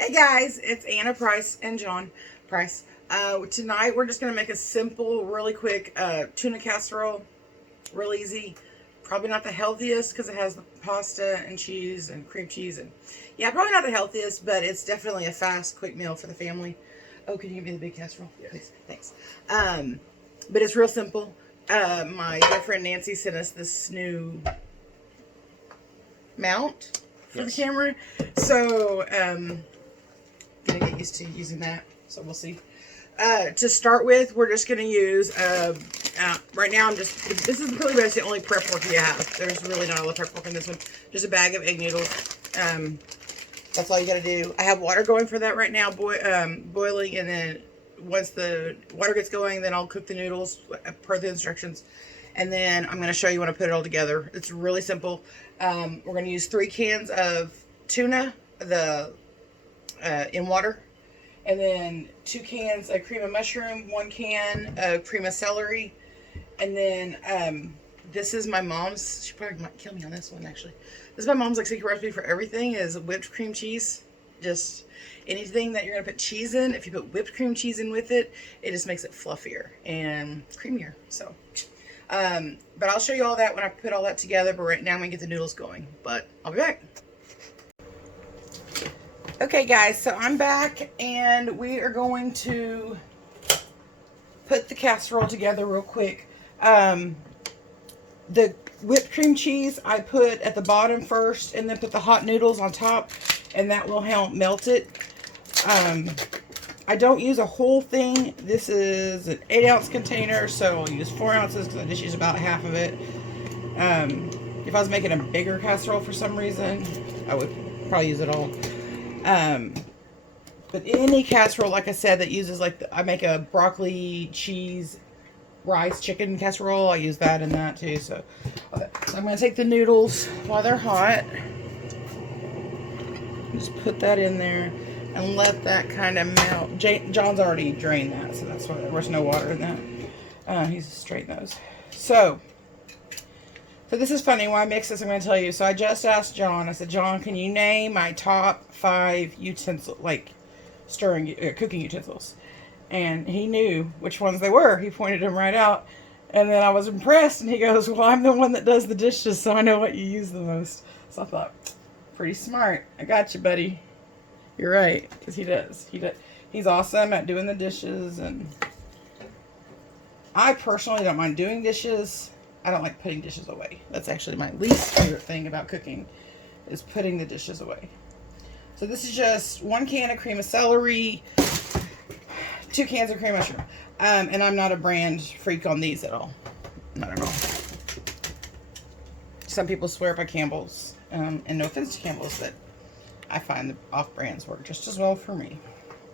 Hey guys, it's Anna Price and John Price. Tonight we're just going to make a simple, really quick tuna casserole. Real easy. Probably not the healthiest because it has pasta and cheese and cream cheese. And yeah, probably not the healthiest, but it's definitely a fast, quick meal for the family. Oh, can you give me the big casserole? Yes. Please. Thanks. But it's real simple. My dear friend Nancy sent us this new mount for the camera. So, gonna get used to using that, so we'll see. To start with, we're just gonna use right now this is really much the only prep work you have. There's really not a lot of prep work in this one. Just a bag of egg noodles. That's all you gotta do. I have water going for that right now, boiling, and then once the water gets going, then I'll cook the noodles per the instructions, and then I'm gonna show you when I put it all together. It's really simple. We're gonna use 3 cans of tuna, in water, and then 2 cans of cream of mushroom, 1 can of cream of celery, and then this is my mom's. She probably might kill me on this one, actually. This is my mom's secret recipe for everything: is whipped cream cheese. Just anything that you're gonna put cheese in, if you put whipped cream cheese in with it, it just makes it fluffier and creamier. So but I'll show you all that when I put all that together. But right now I'm gonna get the noodles going, but I'll be back. Okay guys, so I'm back and we are going to put the casserole together real quick. The whipped cream cheese I put at the bottom first and then put the hot noodles on top, and that will help melt it. I don't use a whole thing. This is an 8-ounce container, so I'll use 4 ounces because I just use about half of it. If I was making a bigger casserole for some reason, I would probably use it all. But any casserole, like I said, that uses I make a broccoli, cheese, rice, chicken casserole. I use that in that too. So I'm going to take the noodles while they're hot. Just put that in there and let that kind of melt. John's already drained that, so that's why there's no water in that. He's straight nose. So this is funny. Why I mix this, I'm going to tell you. So I just asked John. I said, John, can you name my top 5 utensils, cooking utensils? And he knew which ones they were. He pointed them right out. And then I was impressed. And he goes, well, I'm the one that does the dishes, so I know what you use the most. So I thought, pretty smart. I got you, buddy. You're right, because he does. He's awesome at doing the dishes. And I personally don't mind doing dishes. I don't like putting dishes away. That's actually my least favorite thing about cooking, is putting the dishes away. So this is just 1 can of cream of celery, 2 cans of cream of mushroom. And I'm not a brand freak on these at all. Not at all. Some people swear by Campbell's. And no offense to Campbell's, but I find the off-brands work just as well for me,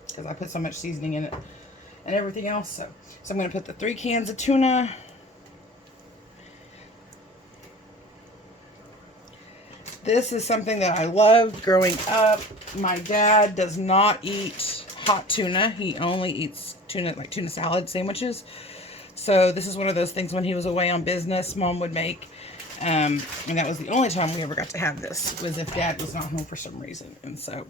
because I put so much seasoning in it and everything else. So I'm going to put the 3 cans of tuna. This is something that I loved growing up. My dad does not eat hot tuna. He only eats tuna, like tuna salad sandwiches. So this is one of those things when he was away on business, Mom would make. And that was the only time we ever got to have this, was if Dad was not home for some reason. And so,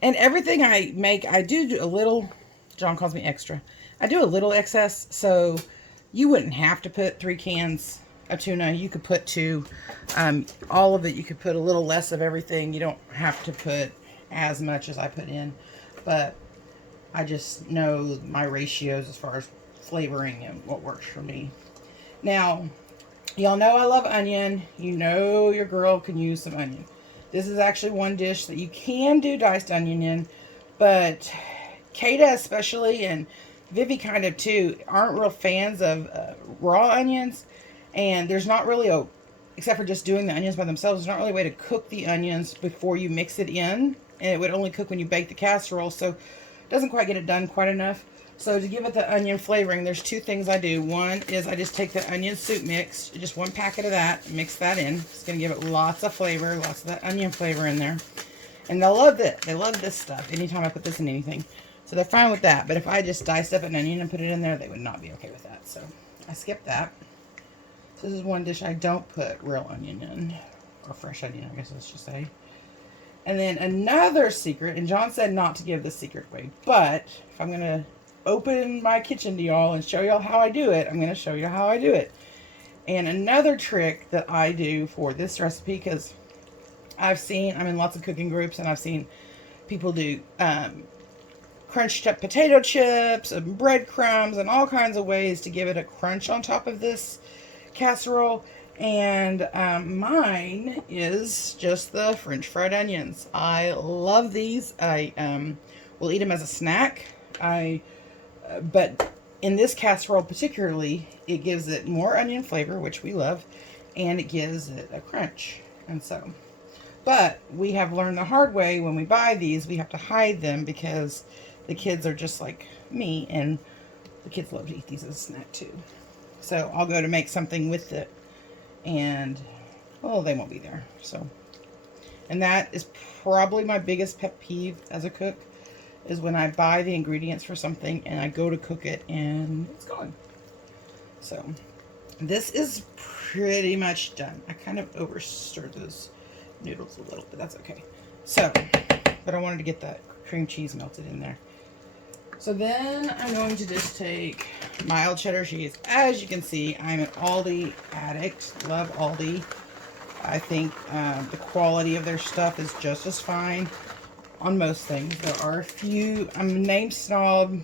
and everything I make, I do a little, John calls me extra. I do a little excess, so you wouldn't have to put 3 cans of tuna. You could put 2. All of it, you could put a little less of everything. You don't have to put as much as I put in, but I just know my ratios as far as flavoring and what works for me. Now, y'all know I love onion. You know your girl can use some onion. This is actually one dish that you can do diced onion in, but Kata especially, and Vivi kind of too, aren't real fans of raw onions. And there's not really except for just doing the onions by themselves, there's not really a way to cook the onions before you mix it in. And it would only cook when you bake the casserole, so it doesn't quite get it done quite enough. So to give it the onion flavoring, there's 2 things I do. One is I just take the onion soup mix, just 1 packet of that, mix that in. It's going to give it lots of flavor, lots of that onion flavor in there. And they'll love it. They love this stuff anytime I put this in anything. So they're fine with that. But if I just diced up an onion and put it in there, they would not be okay with that. So I skip that. This is one dish I don't put real onion in, or fresh onion, I guess I should say. And then another secret, and John said not to give this secret away, but if I'm going to open my kitchen to y'all and show y'all how I do it, I'm going to show you how I do it. And another trick that I do for this recipe, because I'm in lots of cooking groups, and I've seen people do crunched up potato chips and breadcrumbs and all kinds of ways to give it a crunch on top of this casserole. And mine is just the French fried onions. I love these. I will eat them as a snack. But in this casserole particularly, it gives it more onion flavor, which we love, and it gives it a crunch. And so, but we have learned the hard way, when we buy these, we have to hide them because the kids are just like me, and the kids love to eat these as a snack too. So I'll go to make something with it, and oh, they won't be there. So, and that is probably my biggest pet peeve as a cook, is when I buy the ingredients for something and I go to cook it and it's gone. So this is pretty much done. I kind of over stirred those noodles a little, but that's okay. So, but I wanted to get that cream cheese melted in there. So then I'm going to just take mild cheddar cheese. As you can see, I'm an Aldi addict. Love Aldi. I think the quality of their stuff is just as fine on most things. There are a few, I'm a name snob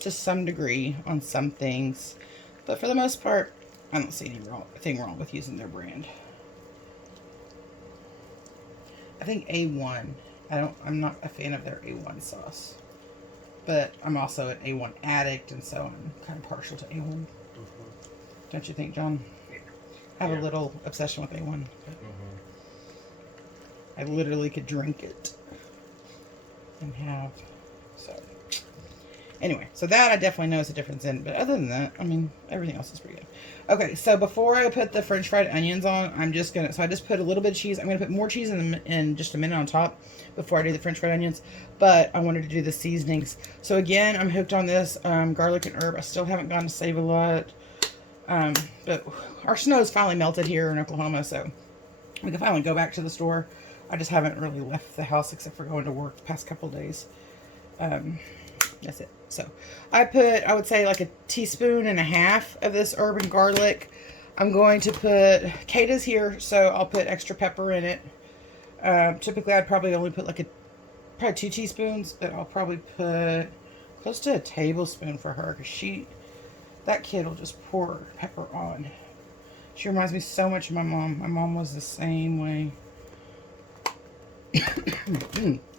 to some degree on some things, but for the most part, I don't see anything wrong with using their brand. I think A1. I'm not a fan of their A1 sauce, but I'm also an A1 addict, and so I'm kind of partial to A1. Mm-hmm. Don't you think, John? I have a little obsession with A1. Mm-hmm. I literally could drink it and have, so. Anyway, so that I definitely notice a difference in, but other than that, I mean, everything else is pretty good. Okay, so before I put the French fried onions on, I just put a little bit of cheese. I'm going to put more cheese in just a minute on top before I do the French fried onions, but I wanted to do the seasonings. So again, I'm hooked on this garlic and herb. I still haven't gone to Save-A-Lot, but our snow's finally melted here in Oklahoma, so we can finally go back to the store. I just haven't really left the house except for going to work the past couple days. That's it. So I would say like a teaspoon and a half of this herb and garlic. I'm going to put, Kata's here, so I'll put extra pepper in it. Typically I'd probably only put like probably 2 teaspoons, but I'll probably put close to a tablespoon for her, because that kid will just pour pepper on. She reminds me so much of my mom. My mom was the same way.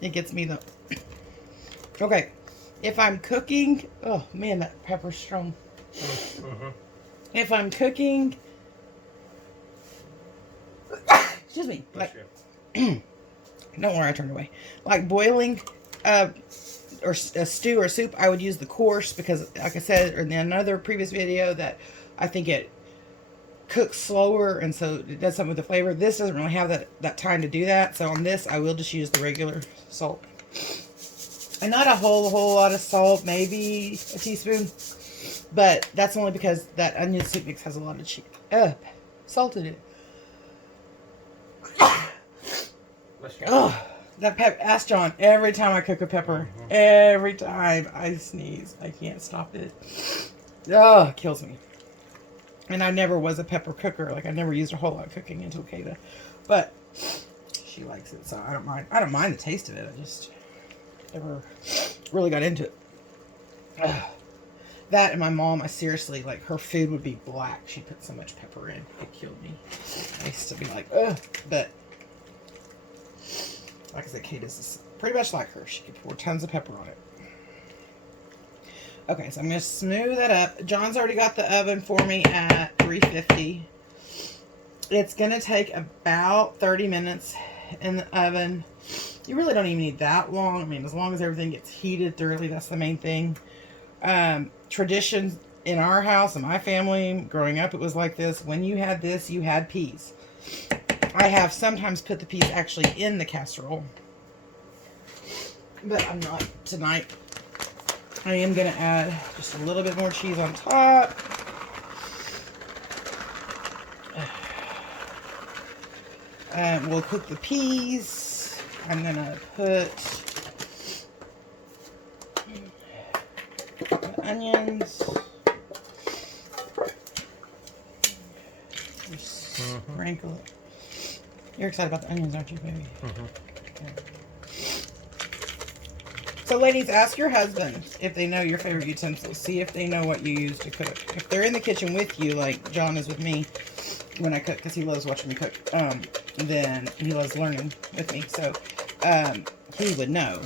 It gets me though. Okay. If I'm cooking, oh man, that pepper's strong. Mm-hmm. If I'm cooking, excuse me, like, don't worry, I turned away. Like boiling, or a stew or soup, I would use the coarse, because, like I said in another previous video, that I think it cooks slower, and so it does something with the flavor. This doesn't really have that time to do that, so on this, I will just use the regular salt. And not a whole lot of salt, maybe a teaspoon. But that's only because that onion soup mix has a lot of salt in it. Oh, that pepper. Ask John, every time I cook a pepper, every time I sneeze, I can't stop it. Oh, it kills me. And I never was a pepper cooker. Like, I never used a whole lot of cooking until Kata. But she likes it, so I don't mind. I don't mind the taste of it. I just never really got into it. That and my mom, I seriously, like, her food would be black. She put so much pepper in. It killed me. I used to be like, ugh. But, like I said, Kata's pretty much like her. She could pour tons of pepper on it. Okay, so I'm going to smooth that up. John's already got the oven for me at 350. It's going to take about 30 minutes in the oven. You really don't even need that long. I mean, as long as everything gets heated thoroughly, that's the main thing. Tradition in our house, in my family, growing up, it was like this. When you had this, you had peas. I have sometimes put the peas actually in the casserole, but I'm not tonight. I am going to add just a little bit more cheese on top. And we'll cook the peas. I'm going to put the onions. Sprinkle it. You're excited about the onions, aren't you, baby? Okay. So, ladies, ask your husbands if they know your favorite utensils. See if they know what you use to cook. If they're in the kitchen with you, like John is with me when I cook, because he loves watching me cook, then he loves learning with me. So, he would know.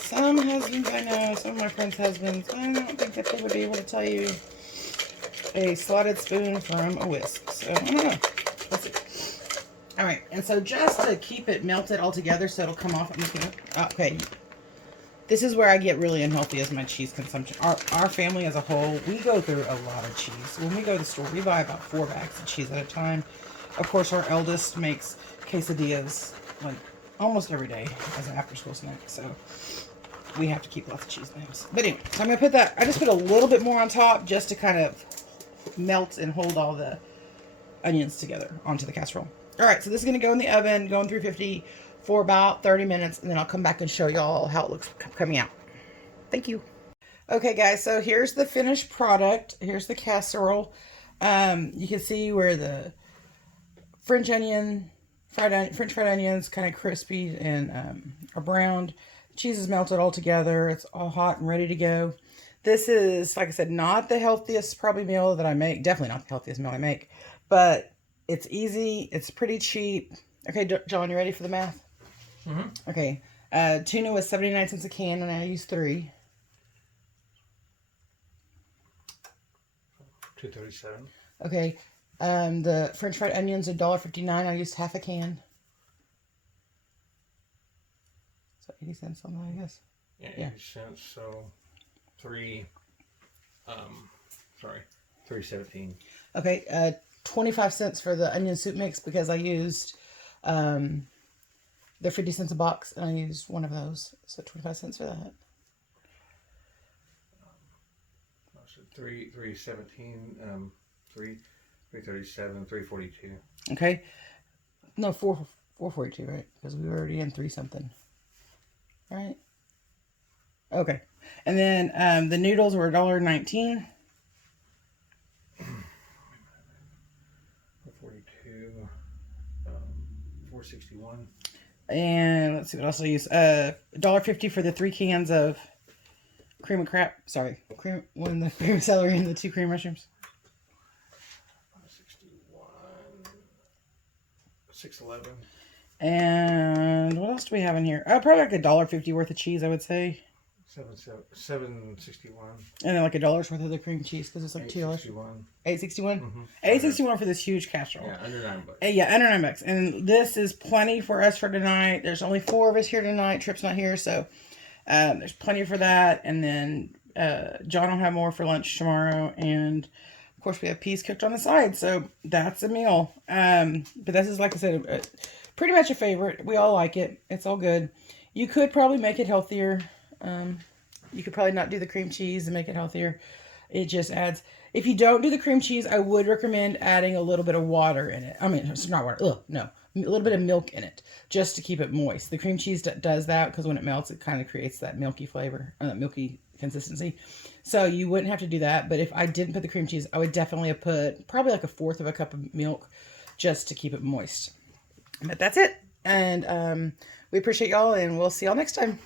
Some husbands I know, some of my friends' husbands, I don't think that they would be able to tell you a slotted spoon from a whisk. So, I don't know. Let's see. All right, and so just to keep it melted all together so it'll come off, I'm just gonna, okay. This is where I get really unhealthy as my cheese consumption. Our family as a whole, we go through a lot of cheese. When we go to the store, we buy about 4 bags of cheese at a time. Of course, our eldest makes quesadillas like almost every day as an after-school snack, so we have to keep lots of cheese in the house. But anyway, so I'm gonna put that, I just put a little bit more on top just to kind of melt and hold all the onions together onto the casserole. All right, so this is going to go in the oven, going 350 for about 30 minutes, and then I'll come back and show y'all how it looks coming out. Thank you. Okay, guys, so here's the finished product. Here's the casserole. You can see where the French fried onions, kind of crispy and are browned. The cheese is melted all together. It's all hot and ready to go. This is, like I said, not the healthiest probably meal that I make. Definitely not the healthiest meal I make, but it's easy. It's pretty cheap. Okay, John, you ready for the math? Mm-hmm. Okay. Tuna was 79 cents a can, and I used 3. $2.37. Okay. The French fried onions are $1.59. I used half a can. So 80 cents on that, I guess. Yeah, 80 cents. So 3.17. Okay. 25 cents for the onion soup mix because I used they're 50 cents a box and I used one of those, so 25 cents for that. 3.17, 3.37, 3.42. Okay, no 4.42, right? Because we were already in 3 something. All right. Okay, and then the noodles were $1.19. 4.61. And let's see what else I use. $1.50 for the 3 cans of cream of crap. Sorry, the cream celery and the 2 cream mushrooms. 6.11. And what else do we have in here? Probably like $1.50 worth of cheese, I would say. 7.61. And then like $1 worth of the cream cheese because it's like $2. $8.61. Mm-hmm. $8.61 for this huge casserole. Yeah, under $9. Yeah, under $9. And this is plenty for us for tonight. There's only 4 of us here tonight. Trip's not here, so there's plenty for that. And then John will have more for lunch tomorrow. And of course, we have peas cooked on the side, so that's a meal. But this is, like I said, pretty much a favorite. We all like it. It's all good. You could probably make it healthier. You could probably not do the cream cheese and make it healthier. It just adds. If you don't do the cream cheese, I would recommend adding a little bit of water in it. I mean, it's not water. Ugh, no. A little bit of milk in it just to keep it moist. The cream cheese does that because when it melts, it kind of creates that milky flavor, milky consistency. So you wouldn't have to do that. But if I didn't put the cream cheese, I would definitely have put probably like 1/4 of a cup of milk just to keep it moist. But that's it. And we appreciate y'all, and we'll see y'all next time.